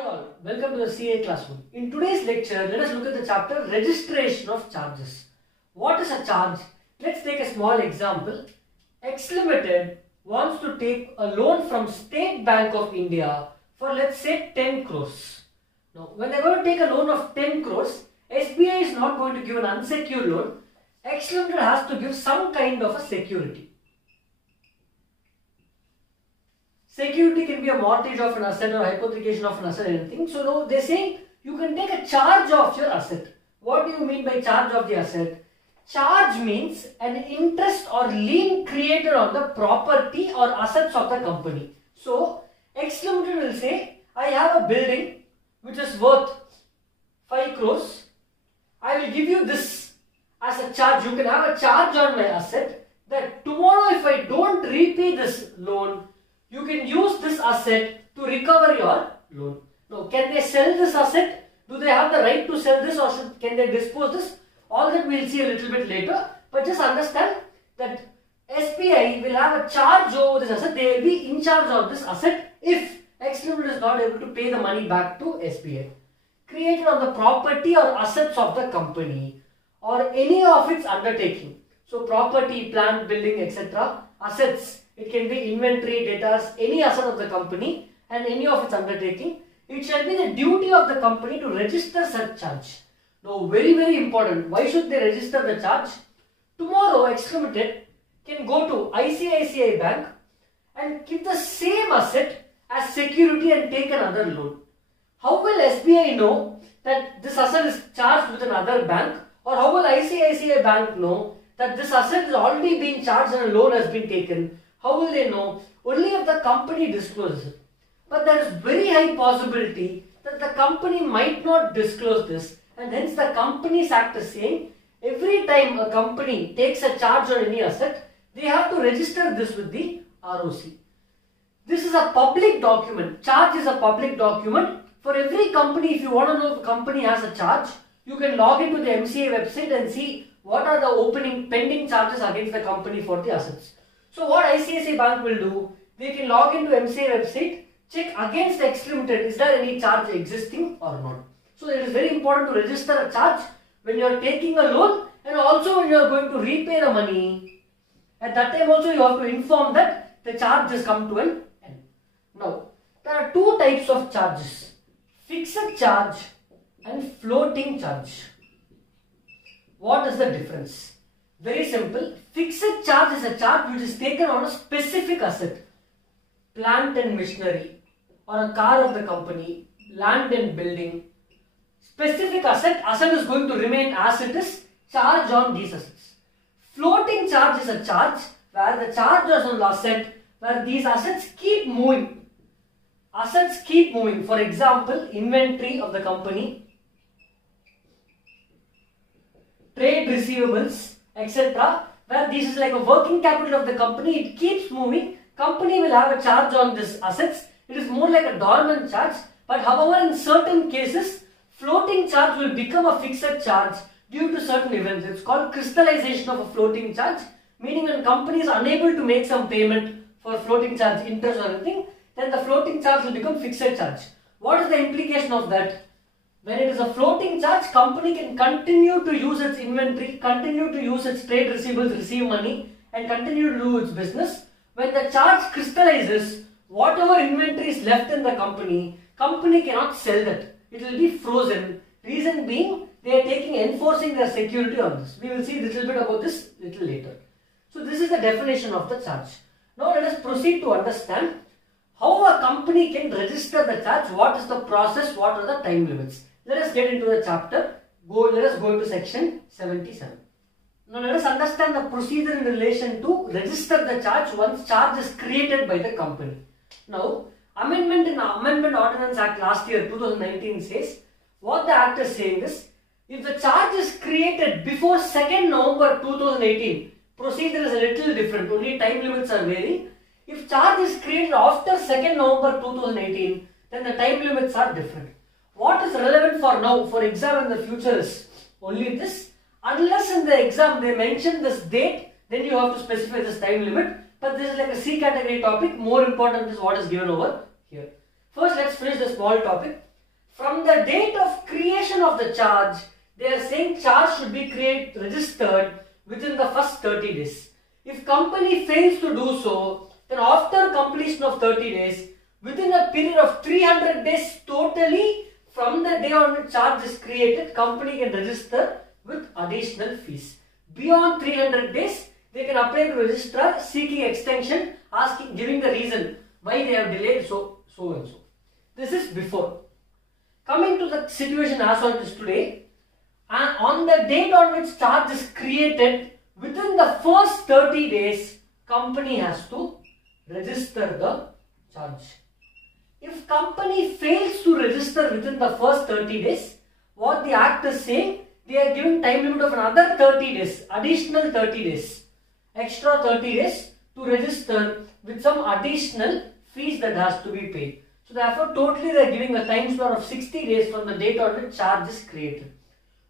Hi all, welcome to the CA classroom. In today's lecture, let us look at the chapter Registration of Charges. What is a charge? Let's take a small example. X Limited wants to take a loan from State Bank of India for, let's say, 10 crores. Now, when they're going to take a loan of 10 crores, SBI is not going to give an unsecured loan. X Limited has to give some kind of a security. Security can be a mortgage of an asset or hypothecation of an asset, anything. So now they're saying you can take a charge of your asset. What do you mean by charge of the asset? Charge means an interest or lien created on the property or assets of the company. So X Limited will say, I have a building which is worth 5 crores. I will give you this as a charge. You can have a charge on my asset that tomorrow if I don't repay this loan, you can use this asset to recover your loan. Now, can they sell this asset? Do they have the right to sell this, or can they dispose this? All that we'll see a little bit later. But just understand that SBI will have a charge over this asset. They will be in charge of this asset if X Limited is not able to pay the money back to SBI. Created on the property or assets of the company or any of its undertaking. So property, plant, building, etc. Assets. It can be inventory, data, any asset of the company and any of its undertaking. It shall be the duty of the company to register such charge. Now, very important. Why should they register the charge? Tomorrow, X Limited can go to ICICI Bank and give the same asset as security and take another loan. How will SBI know that this asset is charged with another bank? Or how will ICICI Bank know that this asset has already been charged and a loan has been taken? How will they know? Only if the company discloses it. But there is very high possibility that the company might not disclose this, and hence the Companies Act is saying every time a company takes a charge on any asset, they have to register this with the ROC. This is a public document. Charge is a public document. For every company, if you want to know if a company has a charge, you can log into the MCA website and see what are the pending charges against the company for the assets. So what ICICI Bank will do, they can log into MCA website, check against X Limited, is there any charge existing or not. So it is very important to register a charge when you are taking a loan and also when you are going to repay the money. At that time also you have to inform that the charge has come to an end. Now, there are two types of charges, fixed charge and floating charge. What is the difference? Very simple. Fixed charge is a charge which is taken on a specific asset, plant and machinery, or a car of the company, land and building. Specific asset is going to remain as it is, charge on these assets. Floating charge is a charge where the charge is on the asset, where these assets keep moving. Assets keep moving. For example, inventory of the company, trade receivables, etc. Where this is like a working capital of the company, it keeps moving. Company will have a charge on this assets. It is more like a dormant charge. But however, in certain cases, floating charge will become a fixed charge due to certain events. It's called crystallization of a floating charge. Meaning when company is unable to make some payment for floating charge, interest or anything, then the floating charge will become fixed charge. What is the implication of that? When it is a floating charge, company can continue to use its inventory, continue to use its trade receivables, receive money and continue to do its business. When the charge crystallizes, whatever inventory is left in the company cannot sell that. It will be frozen. Reason being, they are enforcing their security on this. We will see a little bit about this little later. So this is the definition of the charge. Now let us proceed to understand how a company can register the charge, what is the process, what are the time limits. Let us get into the chapter. Let us go into section 77. Now let us understand the procedure in relation to register the charge once charge is created by the company. Now, amendment in Amendment Ordinance Act last year 2019 says, what the act is saying is, if the charge is created before 2nd November 2018, procedure is a little different, only time limits are varying. If charge is created after 2nd November 2018, then the time limits are different. What is relevant for now, for exam in the future is only this. Unless in the exam they mention this date, then you have to specify this time limit. But this is like a C category topic. More important is what is given over here. First, let's finish the small topic. From the date of creation of the charge, they are saying charge should be registered within the first 30 days. If company fails to do so, then after completion of 30 days, within a period of 300 days totally from the day on which charge is created, company can register with additional fees. Beyond 300 days, they can apply to registrar seeking extension, giving the reason why they have delayed so and so. This is before. Coming to the situation as on is today, and on the date on which charge is created, within the first 30 days, company has to register the charge. If company fails to register within the first 30 days, what the act is saying, they are giving time limit of another 30 days, additional 30 days, extra 30 days to register with some additional fees that has to be paid. So therefore, totally they are giving a time slot of 60 days from the date on which charge is created.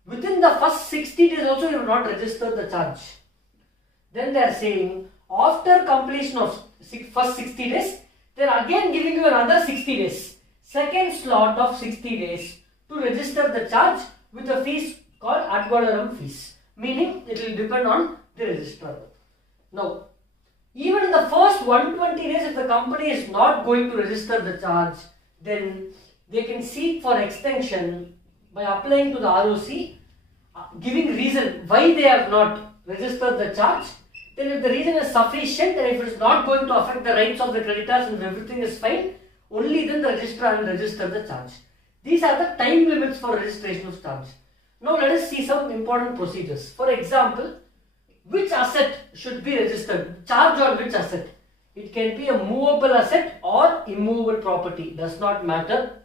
Within the first 60 days also you have not registered the charge. Then they are saying after completion of first 60 days, they are again giving you another 60 days. Second slot of 60 days to register the charge with a fees called ad valorem fees. Meaning it will depend on the registrar. Now, even in the first 120 days, if the company is not going to register the charge, then they can seek for extension by applying to the ROC, giving reason why they have not registered the charge. Then if the reason is sufficient and if it is not going to affect the rights of the creditors and everything is fine, only then the registrar will register the charge. These are the time limits for registration of charge. Now let us see some important procedures. For example, which asset should be registered? Charge on which asset? It can be a movable asset or immovable property. Does not matter.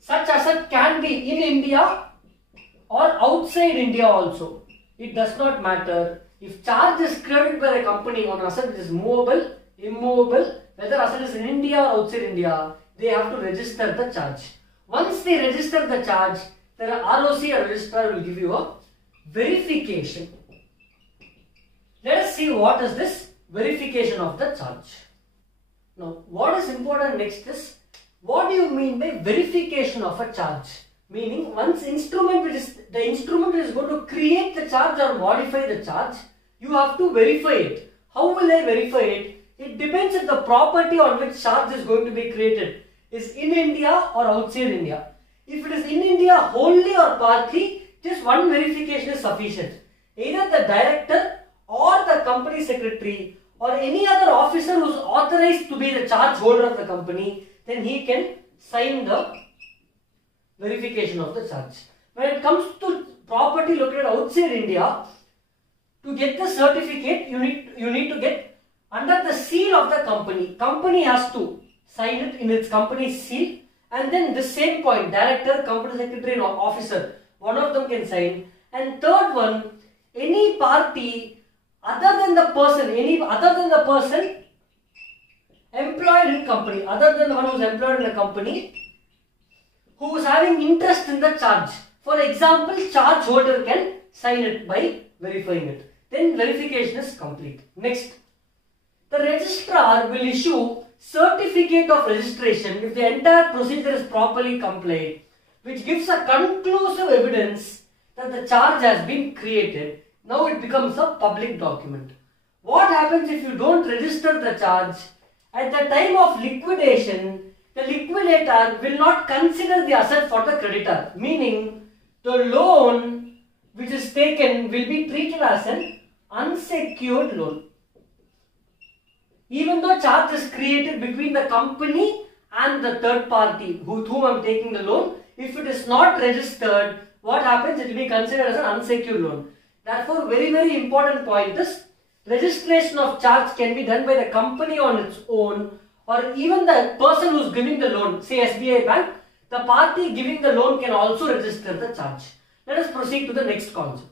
Such asset can be in India or outside India also. It does not matter. If charge is credited by the company on asset which is movable, immovable, whether asset is in India or outside India, they have to register the charge. Once they register the charge, the ROC or registrar will give you a verification. Let us see what is this verification of the charge. Now, what is important next is, what do you mean by verification of a charge? Meaning, once the instrument which is going to create the charge or modify the charge, you have to verify it. How will I verify it? It depends on the property on which charge is going to be created. Is in India or outside India? If it is in India wholly or partly, just one verification is sufficient. Either the director or the company secretary or any other officer who is authorized to be the charge holder of the company, then he can sign the verification of the charge. When it comes to property located outside India, to get the certificate, you need to get under the seal of the company. Company has to sign it in its company's seal, and then the same point, director, company secretary and officer, one of them can sign. And third one, any party other than the person employed in company, other than the one who is employed in a company, who is having interest in the charge. For example, charge holder can sign it by verifying it. Then verification is complete. Next, the registrar will issue certificate of registration if the entire procedure is properly complied, which gives a conclusive evidence that the charge has been created. Now it becomes a public document. What happens if you don't register the charge? At the time of liquidation, the liquidator will not consider the asset for the creditor, meaning the loan which is taken will be treated as an unsecured loan. Even though charge is created between the company and the third party with whom I am taking the loan, if it is not registered, what happens? It will be considered as an unsecured loan. Therefore, very important point is, registration of charge can be done by the company on its own, or even the person who is giving the loan, say SBI Bank, the party giving the loan can also register the charge. Let us proceed to the next concept.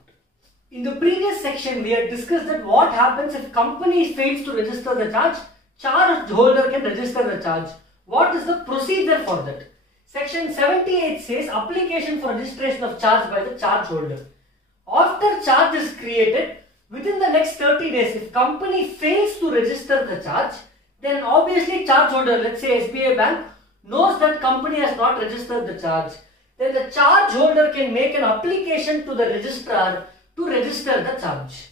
In the previous section, we had discussed that what happens if company fails to register the charge, charge holder can register the charge. What is the procedure for that? Section 78 says application for registration of charge by the charge holder. After charge is created, within the next 30 days, if company fails to register the charge, then obviously charge holder, let's say SBI Bank, knows that company has not registered the charge, then the charge holder can make an application to the registrar to register the charge.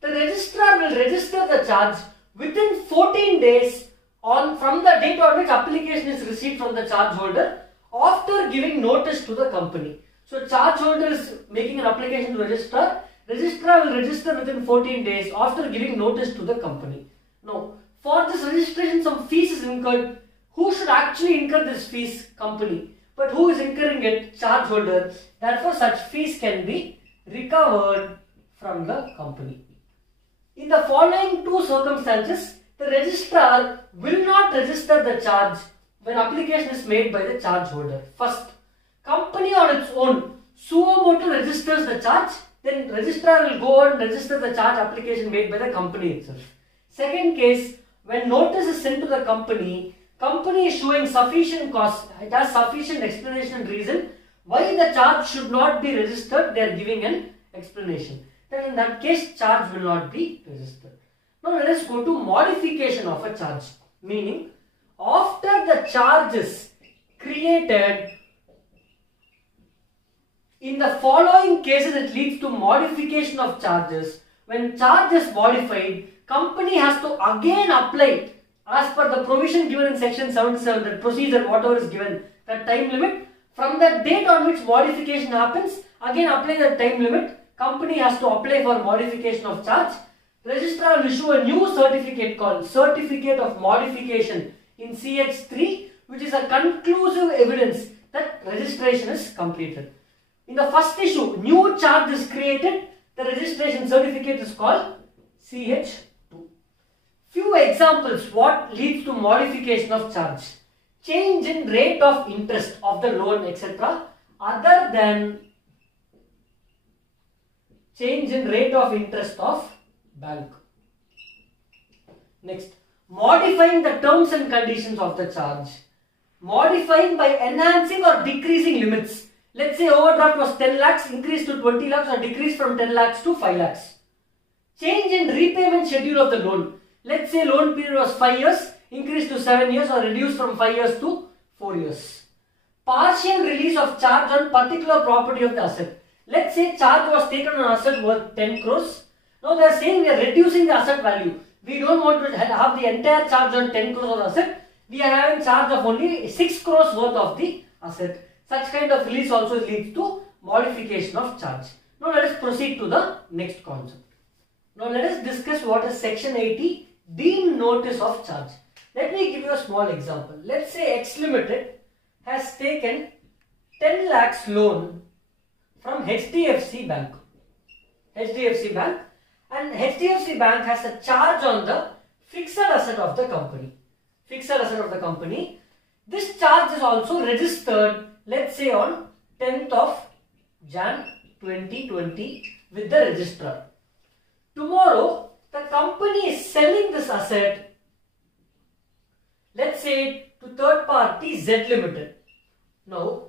The registrar will register the charge within 14 days from the date on which application is received from the charge holder after giving notice to the company. So charge holder is making an application to registrar. Registrar will register within 14 days after giving notice to the company. Now, for this registration, some fees is incurred. Who should actually incur this fees? Company. But who is incurring it? Charge holder. Therefore, such fees can be recovered from the company. In the following two circumstances, the registrar will not register the charge when application is made by the charge holder. First, company on its own suo motu registers the charge, then registrar will go and register the charge application made by the company itself. Second case, when notice is sent to the company, company is showing sufficient cause, it has sufficient explanation and reason why the charge should not be registered, they are giving an explanation. Then in that case, charge will not be registered. Now let us go to modification of a charge. Meaning, after the charge is created, in the following cases it leads to modification of charges. When charge is modified, company has to again apply as per the provision given in section 77, that procedure whatever is given, that time limit. From the date on which modification happens, again apply the time limit. Company has to apply for modification of charge. Registrar will issue a new certificate called Certificate of Modification in CH3, which is a conclusive evidence that registration is completed. In the first issue, new charge is created. The registration certificate is called CH2. Few examples what leads to modification of charge. Change in rate of interest of the loan, etc. other than change in rate of interest of bank. Next, modifying the terms and conditions of the charge. Modifying by enhancing or decreasing limits. Let's say overdraft was 10 lakhs, increased to 20 lakhs or decreased from 10 lakhs to 5 lakhs. Change in repayment schedule of the loan. Let's say loan period was 5 years, increased to 7 years or reduced from 5 years to 4 years. Partial release of charge on particular property of the asset. Let's say charge was taken on asset worth 10 crores. Now they are saying we are reducing the asset value. We don't want to have the entire charge on 10 crores of asset. We are having charge of only 6 crores worth of the asset. Such kind of release also leads to modification of charge. Now let us proceed to the next concept. Now let us discuss what is section 80, deemed notice of charge. Let me give you a small example. Let's say X Limited has taken 10 lakhs loan from HDFC Bank. HDFC Bank, and HDFC Bank has a charge on the fixed asset of the company. Fixed asset of the company. This charge is also registered, let's say on 10th of Jan 2020 with the registrar. Tomorrow, the company is selling this asset, let's say to third party Z Limited. Now,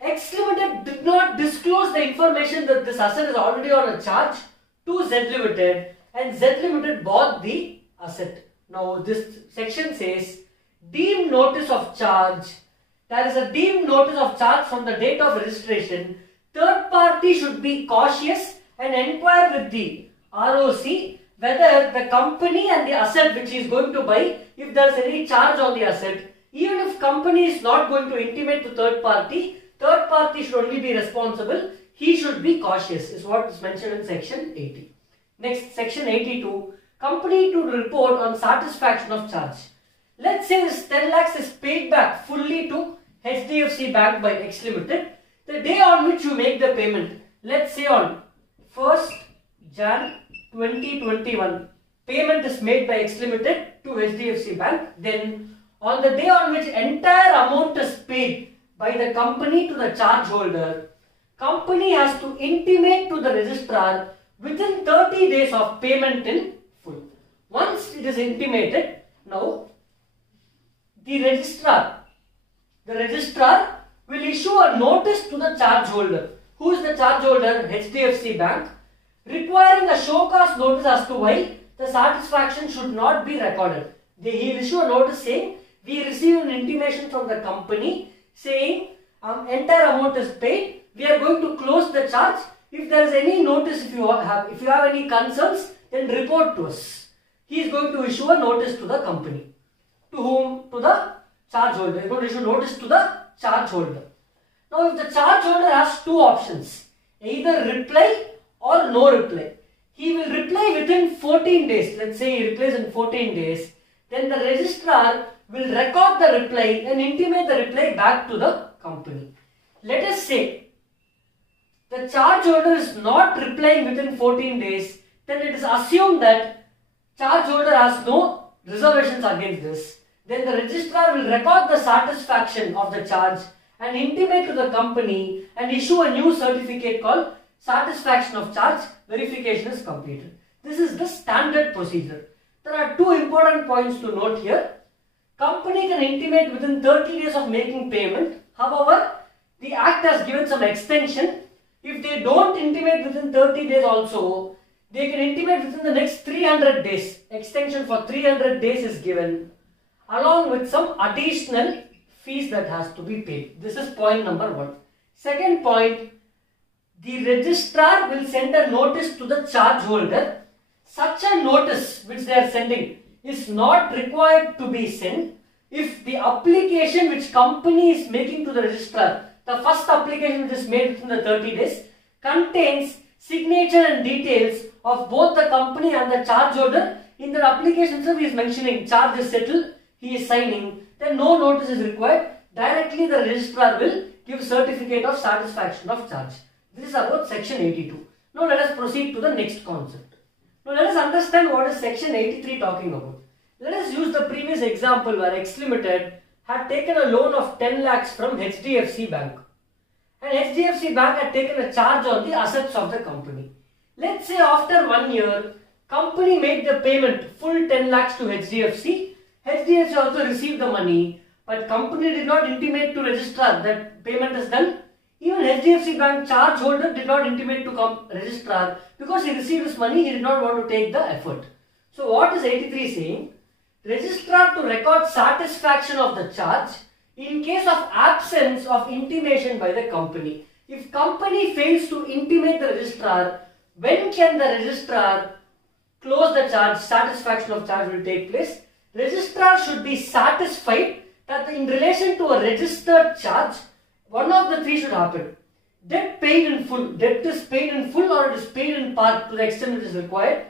X Limited did not disclose the information that this asset is already on a charge to Z Limited, and Z Limited bought the asset. Now, this section says deemed notice of charge. There is a deemed notice of charge from the date of registration. Third party should be cautious and inquire with the ROC whether the company and the asset which he is going to buy, if there is any charge on the asset. Even if company is not going to intimate to third party should only be responsible. He should be cautious is what is mentioned in section 80. Next, section 82. Company to report on satisfaction of charge. Let's say this 10 lakhs is paid back fully to HDFC Bank by X Limited. The day on which you make the payment, let's say on 1st Jan 2021, payment is made by X Limited to HDFC Bank. Then on the day on which entire amount is paid by the company to the charge holder, company has to intimate to the registrar within 30 days of payment in full. Once it is intimated, now the registrar will issue a notice to the charge holder. Who is the charge holder? HDFC Bank, requiring a show cause notice as to why the satisfaction should not be recorded. He will issue a notice saying we receive an intimation from the company saying entire amount is paid. We are going to close the charge. If there is any notice, if you have any concerns, then report to us. He is going to issue a notice to the company. To whom? To the charge holder. He is going to issue notice to the charge holder. Now, if the charge holder has two options, either reply or no reply. He will reply within 14 days. Let's say he replies in 14 days. Then the registrar will record the reply and intimate the reply back to the company. Let us say the charge holder is not replying within 14 days. Then it is assumed that charge holder has no reservations against this. Then the registrar will record the satisfaction of the charge and intimate to the company and issue a new certificate called satisfaction of charge. Verification is completed. This is the standard procedure. There are two important points to note here. Company can intimate within 30 days of making payment. However, the Act has given some extension. If they don't intimate within 30 days also, they can intimate within the next 300 days. Extension for 300 days is given, along with some additional fees that has to be paid. This is point number 1. Second point, the registrar will send a notice to the charge holder. Such a notice which they are sending is not required to be sent if the application which company is making to the registrar, the first application which is made within the 30 days, contains signature and details of both the company and the charge holder. In the application itself, he is mentioning charge is settled, he is signing, then no notice is required. Directly the registrar will give certificate of satisfaction of charge. This is about section 82. Now let us proceed to the next concept. Now let us understand what is section 83 talking about. Let us use the previous example where X Limited had taken a loan of 10 lakhs from HDFC Bank. And HDFC Bank had taken a charge on the assets of the company. Let's say after 1 year, company made the payment full 10 lakhs to HDFC. HDFC also received the money, but company did not intimate to registrar that payment is done. Even HDFC Bank charge holder did not intimate to registrar because he received his money, he did not want to take the effort. So what is 83 saying? Registrar to record satisfaction of the charge in case of absence of intimation by the company. If company fails to intimate the registrar, when can the registrar close the charge? Satisfaction of charge will take place. Registrar should be satisfied that in relation to a registered charge, one of the three should happen. Debt paid in full. Debt is paid in full or it is paid in part to the extent it is required.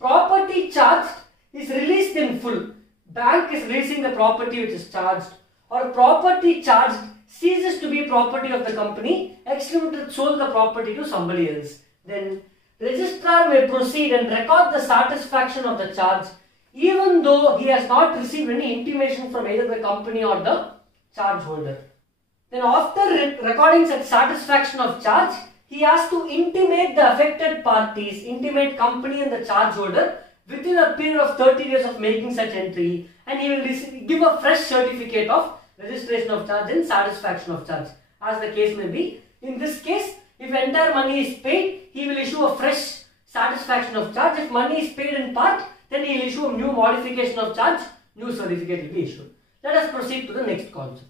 Property charged is released in full. Bank is releasing the property which is charged. Or property charged ceases to be property of the company. X Limited sold the property to somebody else. Then registrar may proceed and record the satisfaction of the charge even though he has not received any intimation from either the company or the charge holder. Then after recording such satisfaction of charge, he has to intimate the affected parties, intimate company and the charge holder within a period of 30 days of making such entry, and he will give a fresh certificate of registration of charge and satisfaction of charge, as the case may be. In this case, if entire money is paid, he will issue a fresh satisfaction of charge. If money is paid in part, then he will issue a new modification of charge, new certificate will be issued. Let us proceed to the next concept.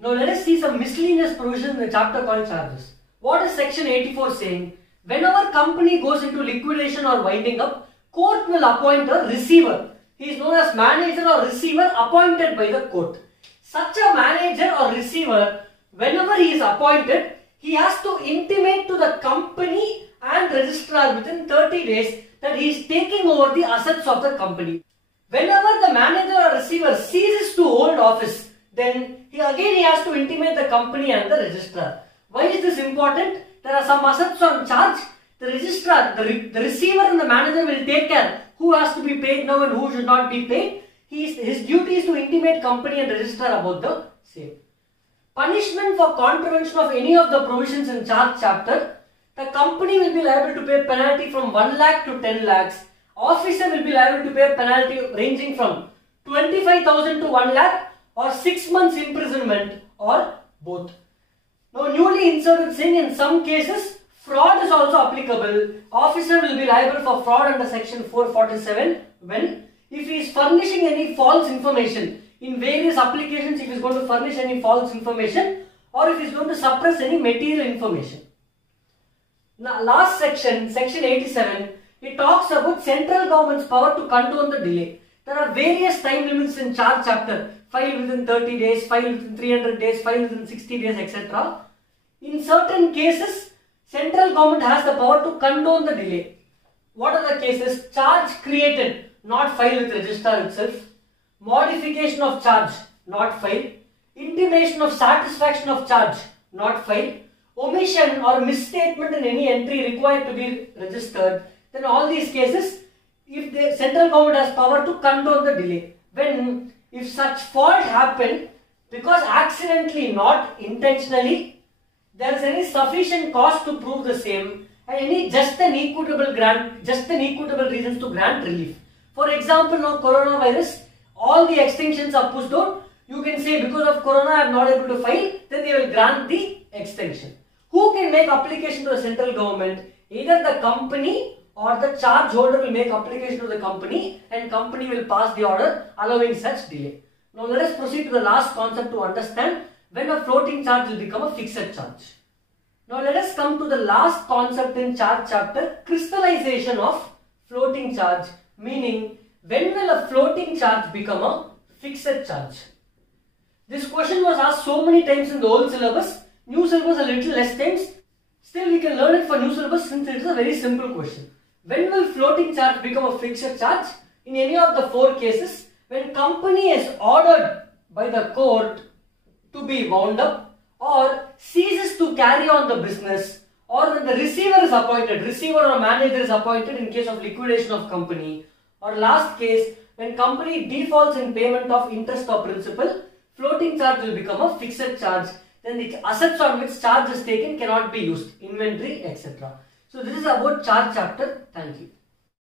Now let us see some miscellaneous provisions in the chapter called charges. What is section 84 saying? Whenever company goes into liquidation or winding up, court will appoint a receiver. He is known as manager or receiver appointed by the court. Such a manager or receiver, whenever he is appointed, he has to intimate to the company and registrar within 30 days that he is taking over the assets of the company. Whenever the manager or receiver ceases to hold office, then he has to intimate the company and the registrar. Why is this important? There are some assets on charge. The registrar, the receiver and the manager will take care who has to be paid now and who should not be paid. His duty is to intimate company and registrar about the same. Punishment for contravention of any of the provisions in charge chapter. The company will be liable to pay penalty from 1 lakh to 10 lakhs. Officer will be liable to pay penalty ranging from 25,000 to 1 lakh or 6 months imprisonment or both. Now newly inserted saying in some cases fraud is also applicable. Officer will be liable for fraud under section 447 when if he is furnishing any false information in various applications if it's going to furnish any false information or if it's going to suppress any material information. Now, last section, section 87, it talks about central government's power to condone the delay. There are various time limits in charge chapter. File within 30 days, file within 300 days, file within 60 days, etc. In certain cases, central government has the power to condone the delay. What are the cases? Charge created, not filed with registrar itself. Modification of charge, not filed. Intimation of satisfaction of charge, not filed. Omission or misstatement in any entry required to be registered. Then all these cases, if the central government has power to condone the delay. When, if such fault happened because accidentally, not intentionally, there is any sufficient cause to prove the same and any just and equitable reasons to grant relief. For example, now coronavirus, all the extensions are pushed out. You can say because of corona I am not able to file, then they will grant the extension. Who can make application to the central government? Either the company or the charge holder will make application to the company and company will pass the order allowing such delay. Now let us proceed to the last concept to understand when a floating charge will become a fixed charge. Now let us come to the last concept in charge chapter, crystallization of floating charge, meaning when will a floating charge become a fixed charge? This question was asked so many times in the old syllabus, new syllabus a little less times, still we can learn it for new syllabus since it is a very simple question. When will floating charge become a fixed charge? In any of the four cases, when company is ordered by the court to be wound up or ceases to carry on the business or when the receiver is appointed, receiver or manager is appointed in case of liquidation of company, or last case when company defaults in payment of interest or principal, floating charge will become a fixed charge. Then the assets on which charge is taken cannot be used, inventory, etc. So this is about charge chapter. Thank you.